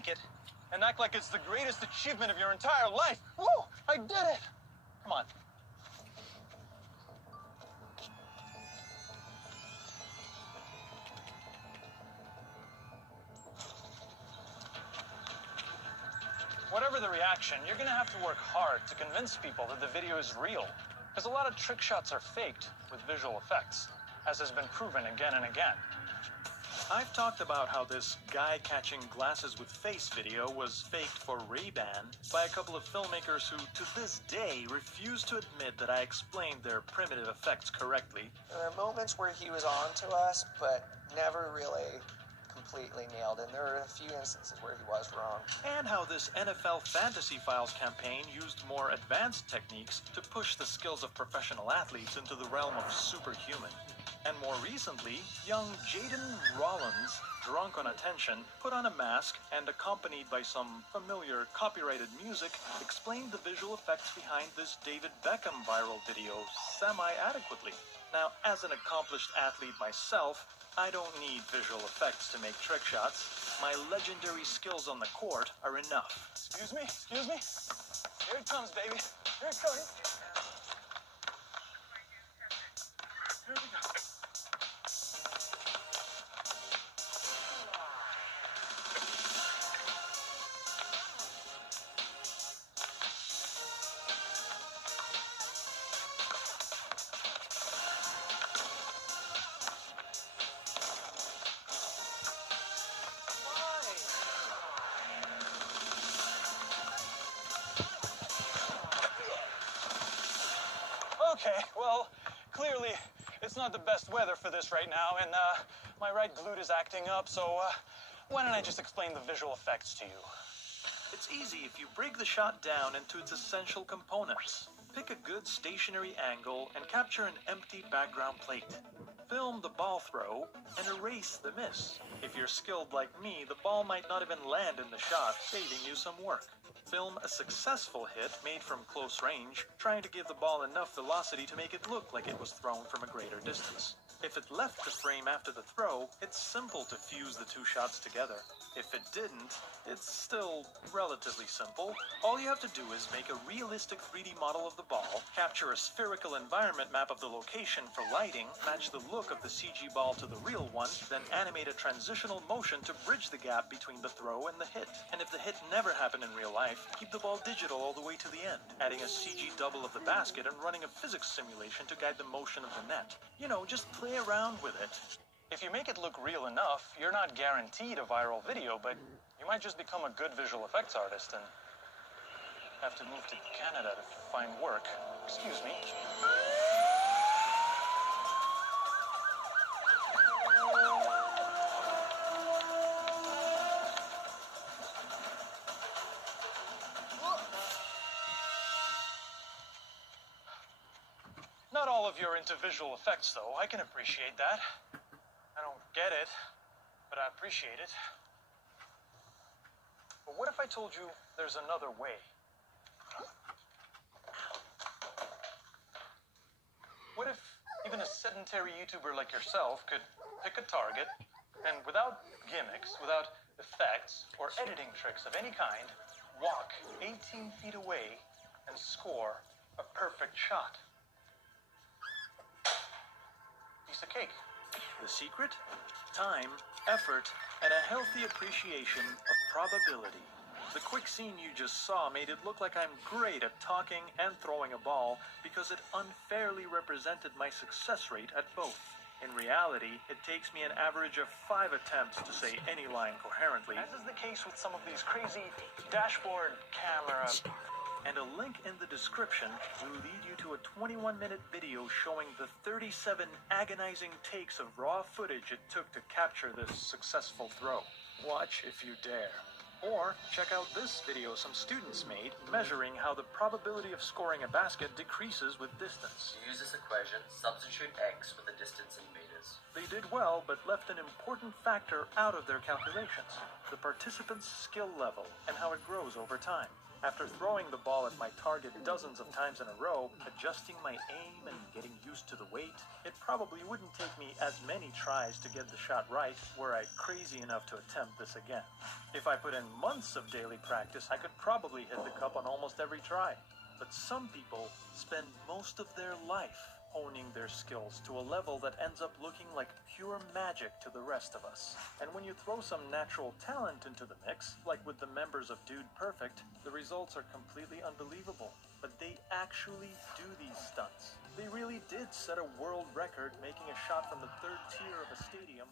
make it and act like it's the greatest achievement of your entire life. Woo! I did it! Come on. Whatever the reaction, you're gonna have to work hard to convince people that the video is real. Because a lot of trick shots are faked with visual effects, as has been proven again and again. I've talked about how this guy catching glasses with face video was faked for Ray-Ban by a couple of filmmakers who, to this day, refuse to admit that I explained their primitive effects correctly. There are moments where he was on to us, but never really completely nailed it. There are a few instances where he was wrong. And how this NFL Fantasy Files campaign used more advanced techniques to push the skills of professional athletes into the realm of superhuman. And more recently, young Jaden Rollins, drunk on attention, put on a mask and, accompanied by some familiar copyrighted music, explained the visual effects behind this David Beckham viral video semi-adequately. Now, as an accomplished athlete myself, I don't need visual effects to make trick shots. My legendary skills on the court are enough. Excuse me? Excuse me? Here it comes, baby. Here it comes. Here we go. Okay, well, clearly it's not the best weather for this right now, and my right glute is acting up, so why don't I just explain the visual effects to you? It's easy if you break the shot down into its essential components. Pick a good stationary angle and capture an empty background plate. Film the ball throw and erase the miss. If you're skilled like me, the ball might not even land in the shot, saving you some work. Film a successful hit made from close range, trying to give the ball enough velocity to make it look like it was thrown from a greater distance. If it left the frame after the throw, it's simple to fuse the two shots together. If it didn't, it's still relatively simple. All you have to do is make a realistic 3D model of the ball, capture a spherical environment map of the location for lighting, match the look of the CG ball to the real one, then animate a transitional motion to bridge the gap between the throw and the hit. And if the hit never happened in real life, keep the ball digital all the way to the end, adding a CG double of the basket and running a physics simulation to guide the motion of the net. You know, just play around with it. If you make it look real enough, you're not guaranteed a viral video, but you might just become a good visual effects artist and have to move to Canada to find work. Excuse me. Not all of you are into visual effects, though. I can appreciate that. I don't get it, but I appreciate it. But what if I told you there's another way? What if even a sedentary YouTuber like yourself could pick a target and, without gimmicks, without effects or editing tricks of any kind, walk 18 feet away and score a perfect shot? Piece of cake. The secret? Time, effort, and a healthy appreciation of probability. The quick scene you just saw made it look like I'm great at talking and throwing a ball because it unfairly represented my success rate at both. In reality, it takes me an average of 5 attempts to say any line coherently, as is the case with some of these crazy dashboard camera. And a link in the description will lead you to a 21-minute video showing the 37 agonizing takes of raw footage it took to capture this successful throw. Watch if you dare. Or check out this video some students made measuring how the probability of scoring a basket decreases with distance. To use this equation, substitute x for the distance in meters. They did well, but left an important factor out of their calculations: the participant's skill level and how it grows over time. After throwing the ball at my target dozens of times in a row, adjusting my aim and getting used to the weight, it probably wouldn't take me as many tries to get the shot right were I crazy enough to attempt this again. If I put in months of daily practice, I could probably hit the cup on almost every try. But some people spend most of their life honing their skills to a level that ends up looking like pure magic to the rest of us. And when you throw some natural talent into the mix, like with the members of Dude Perfect, the results are completely unbelievable. But they actually do these stunts. They really did set a world record making a shot from the third tier of a stadium